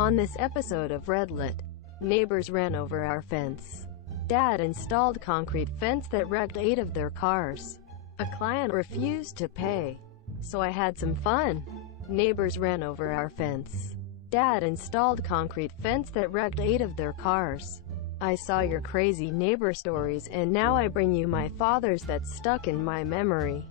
On this episode of Redlit, neighbors ran over our fence. Dad installed concrete fence that wrecked 8 of their cars. A client refused to pay, so I had some fun. Neighbors ran over our fence. Dad installed concrete fence that wrecked 8 of their cars. I saw your crazy neighbor stories and now I bring you my father's that's stuck in my memory.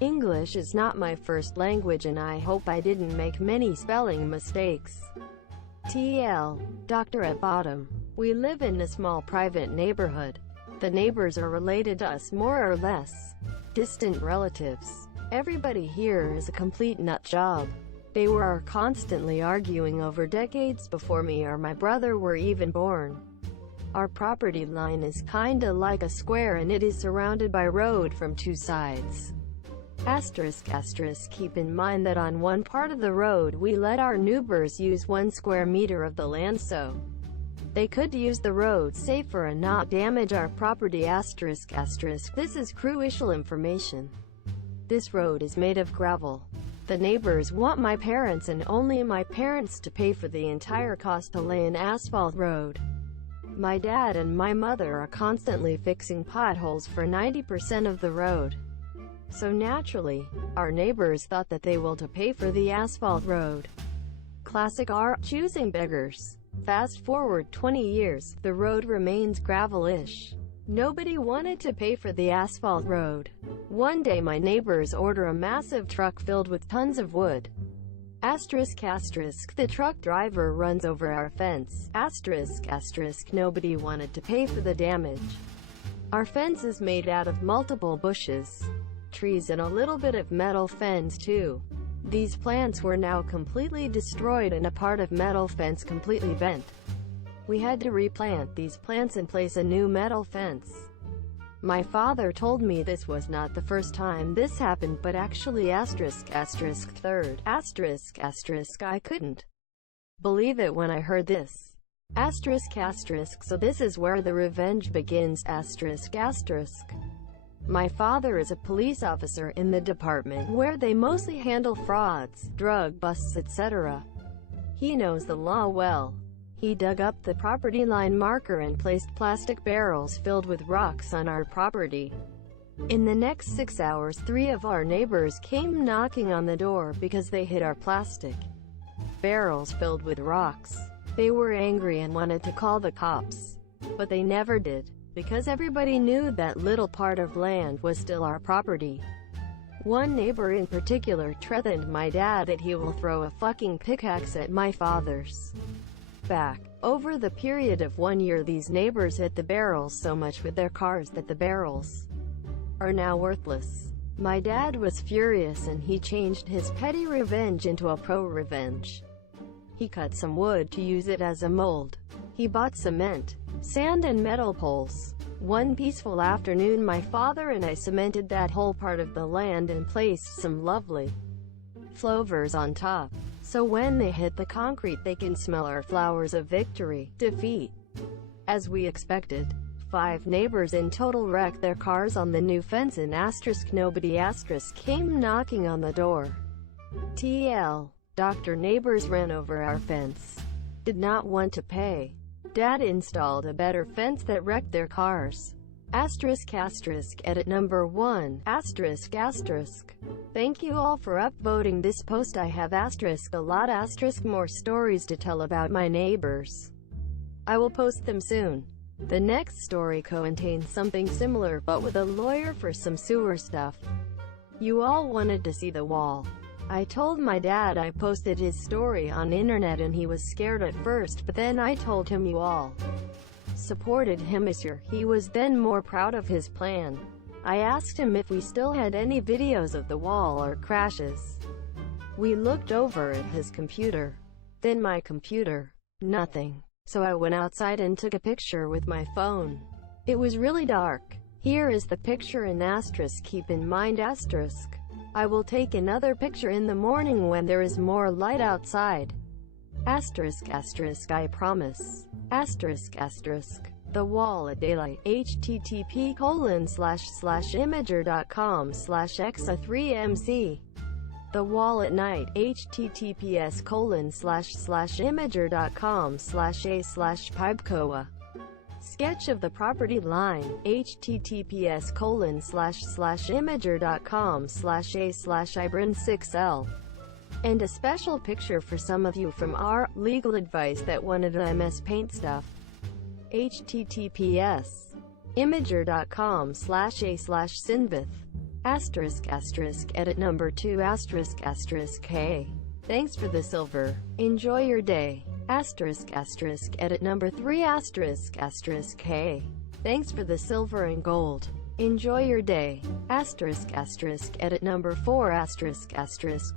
English is not my first language and I hope I didn't make many spelling mistakes. TL. Doctor at bottom. We live in a small private neighborhood. The neighbors are related to us more or less. Distant relatives. Everybody here is a complete nut job. They were constantly arguing over decades before me or my brother were even born. Our property line is kinda like a square and it is surrounded by road from 2 sides. Keep in mind that on one part of the road we let our neighbors use 1 square meter of the land so they could use the road safer and not damage our property. This is crucial information. This road is made of gravel. The neighbors want my parents and only my parents to pay for the entire cost to lay an asphalt road. My dad and my mother are constantly fixing potholes for 90% of the road. So naturally, our neighbors thought that they will to pay for the asphalt road. Classic R, choosing beggars. Fast forward 20 years, the road remains gravel-ish. Nobody wanted to pay for the asphalt road. One day my neighbors order a massive truck filled with tons of wood. The truck driver runs over our fence. Nobody wanted to pay for the damage. Our fence is made out of multiple bushes, trees and a little bit of metal fence too. These plants were now completely destroyed and a part of metal fence completely bent. We had to replant these plants and place a new metal fence. My father told me this was not the first time this happened but actually third. I couldn't believe it when I heard this. So this is where the revenge begins. My father is a police officer in the department where they mostly handle frauds, drug busts, etc. He knows the law well. He dug up the property line marker and placed plastic barrels filled with rocks on our property. In the next 6 hours, 3 of our neighbors came knocking on the door because they hit our plastic barrels filled with rocks. They were angry and wanted to call the cops, but they never did, because everybody knew that little part of land was still our property. One neighbor in particular threatened my dad that he will throw a fucking pickaxe at my father's back. Over the period of 1 year these neighbors hit the barrels so much with their cars that the barrels are now worthless. My dad was furious and he changed his petty revenge into a ProRevenge. He cut some wood to use it as a mold. He bought cement, sand and metal poles. One peaceful afternoon my father and I cemented that whole part of the land and placed some lovely flowers on top, so when they hit the concrete they can smell our flowers of victory, defeat. As we expected, 5 neighbors in total wrecked their cars on the new fence and nobody came knocking on the door. TL. Doctor neighbors ran over our fence. Did not want to pay. Dad installed a better fence that wrecked their cars. Edit number 1. Thank you all for upvoting this post. I have a lot more stories to tell about my neighbors. I will post them soon. The next story contains something similar but with a lawyer for some sewer stuff. You all wanted to see the wall. I told my dad I posted his story on internet and he was scared at first, but then I told him you all supported him. He was then more proud of his plan. I asked him if we still had any videos of the wall or crashes. We looked over at his computer. Then my computer. Nothing. So I went outside and took a picture with my phone. It was really dark. Here is the picture in keep in mind I will take another picture in the morning when there is more light outside. I promise. The wall at daylight. http://imager.com/exa3mc The Wall at Night, https://imager.com/a/pibecoa. Sketch of the property line, https://imager.com/a/ibrin6l. And a special picture for some of you from our legal advice that wanted MS Paint stuff. https://imager.com/a/sinvith. Edit number 2 **k. Thanks for the silver. Enjoy your day. Edit number 3 **k. Thanks for the silver and gold. Enjoy your day. Edit number 4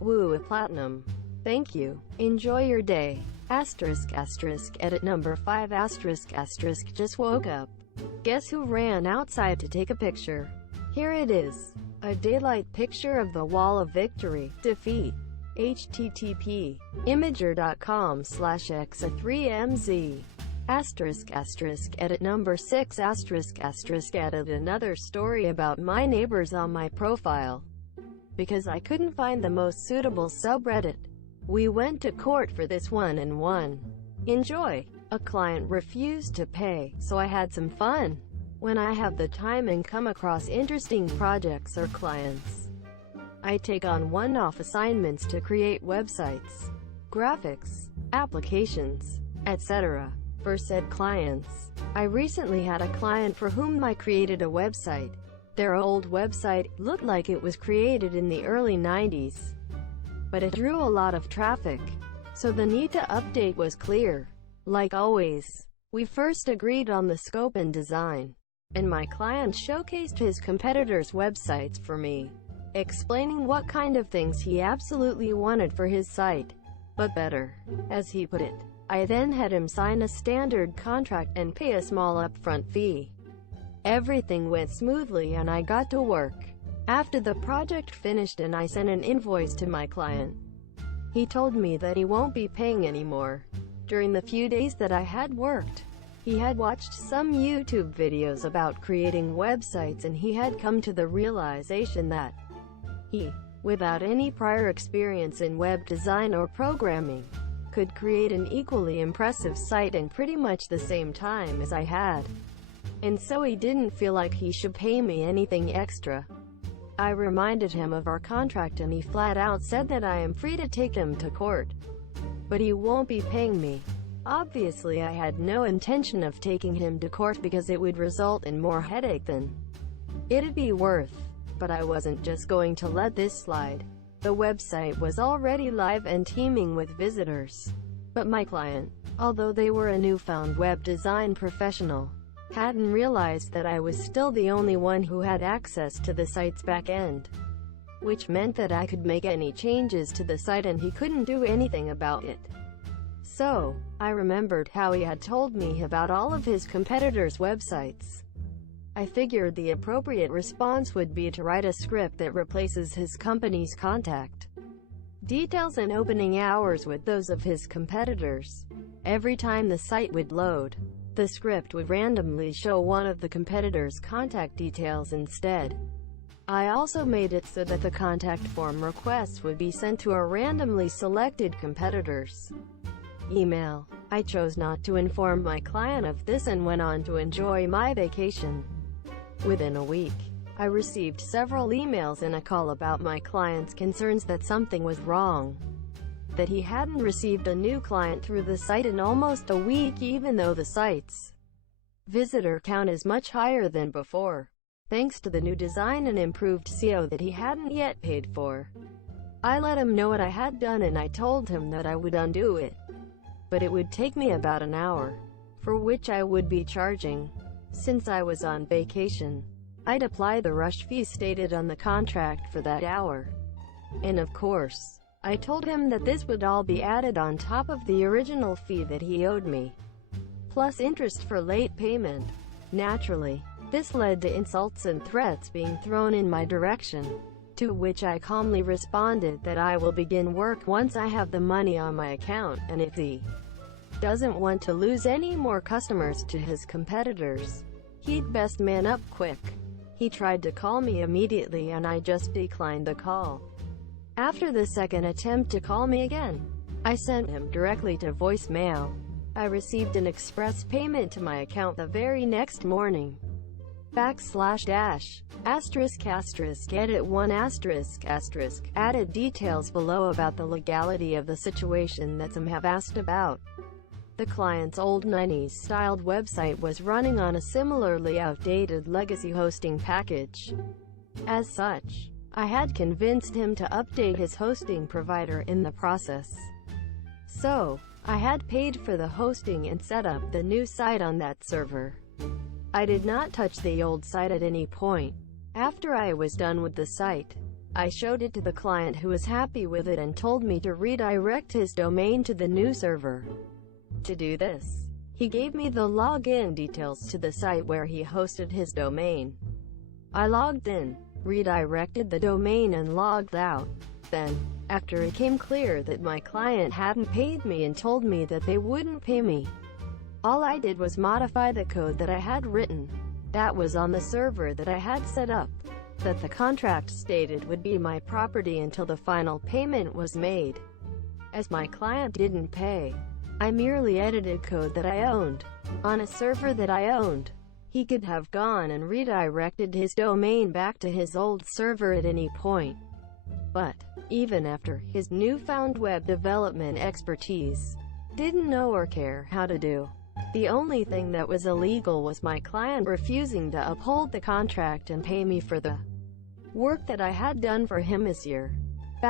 **woo platinum. Thank you. Enjoy your day. Edit number 5 just woke up. Guess who ran outside to take a picture? Here it is. A daylight picture of the Wall of Victory. Defeat. http imager.com/exa3mz. Edit number 6 added another story about my neighbors on my profile. Because I couldn't find the most suitable subreddit. We went to court for this one and won. Enjoy. A client refused to pay, so I had some fun. When I have the time and come across interesting projects or clients, I take on one-off assignments to create websites, graphics, applications, etc. for said clients. I recently had a client for whom I created a website. Their old website looked like it was created in the early 90s, but it drew a lot of traffic, so the need to update was clear. Like always, we first agreed on the scope and design, and my client showcased his competitors' websites for me, explaining what kind of things he absolutely wanted for his site, but better, as he put it. I then had him sign a standard contract and pay a small upfront fee. Everything went smoothly and I got to work. After the project finished and I sent an invoice to my client, he told me that he won't be paying anymore. During the few days that I had worked, he had watched some YouTube videos about creating websites and he had come to the realization that he, without any prior experience in web design or programming, could create an equally impressive site in pretty much the same time as I had. And so he didn't feel like he should pay me anything extra. I reminded him of our contract and he flat out said that I am free to take him to court, but he won't be paying me. Obviously I had no intention of taking him to court because it would result in more headache than it'd be worth, but I wasn't just going to let this slide. The website was already live and teeming with visitors, but my client, although they were a newfound web design professional, hadn't realized that I was still the only one who had access to the site's backend, which meant that I could make any changes to the site and he couldn't do anything about it. So, I remembered how he had told me about all of his competitors' websites. I figured the appropriate response would be to write a script that replaces his company's contact details and opening hours with those of his competitors. Every time the site would load, the script would randomly show one of the competitors' contact details instead. I also made it so that the contact form requests would be sent to a randomly selected competitor's email. I chose not to inform my client of this and went on to enjoy my vacation. Within a week, I received several emails and a call about my client's concerns that something was wrong, that he hadn't received a new client through the site in almost a week even though the site's visitor count is much higher than before, thanks to the new design and improved SEO that he hadn't yet paid for. I let him know what I had done and I told him that I would undo it, but it would take me about an hour, for which I would be charging. Since I was on vacation, I'd apply the rush fee stated on the contract for that hour. And of course, I told him that this would all be added on top of the original fee that he owed me, plus interest for late payment. Naturally, this led to insults and threats being thrown in my direction, to which I calmly responded that I will begin work once I have the money on my account, and if he doesn't want to lose any more customers to his competitors, he'd best man up quick. He tried to call me immediately and I just declined the call. After the second attempt to call me again, I sent him directly to voicemail. I received an express payment to my account the very next morning. ***** edit 1 ****, added details below about the legality of the situation that some have asked about. The client's old 90s-styled website was running on a similarly outdated legacy hosting package. As such, I had convinced him to update his hosting provider in the process. So, I had paid for the hosting and set up the new site on that server. I did not touch the old site at any point. After I was done with the site, I showed it to the client who was happy with it and told me to redirect his domain to the new server. To do this, he gave me the login details to the site where he hosted his domain. I logged in, redirected the domain and logged out. Then, after it came clear that my client hadn't paid me and told me that they wouldn't pay me, all I did was modify the code that I had written, that was on the server that I had set up, that the contract stated would be my property until the final payment was made. As my client didn't pay, I merely edited code that I owned, on a server that I owned. He could have gone and redirected his domain back to his old server at any point. But, even after his newfound web development expertise didn't know or care how to do, the only thing that was illegal was my client refusing to uphold the contract and pay me for the work that I had done for him this year. *****,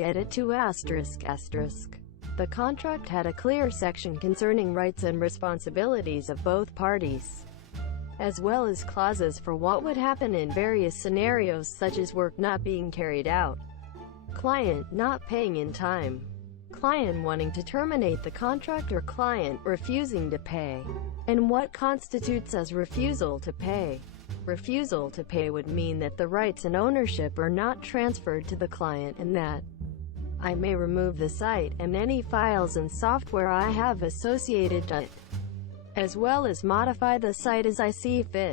edit 2 ****. The contract had a clear section concerning rights and responsibilities of both parties, as well as clauses for what would happen in various scenarios such as work not being carried out, client not paying in time, client wanting to terminate the contract or client refusing to pay, and what constitutes as refusal to pay. Refusal to pay would mean that the rights and ownership are not transferred to the client and that I may remove the site and any files and software I have associated to it, as well as modify the site as I see fit.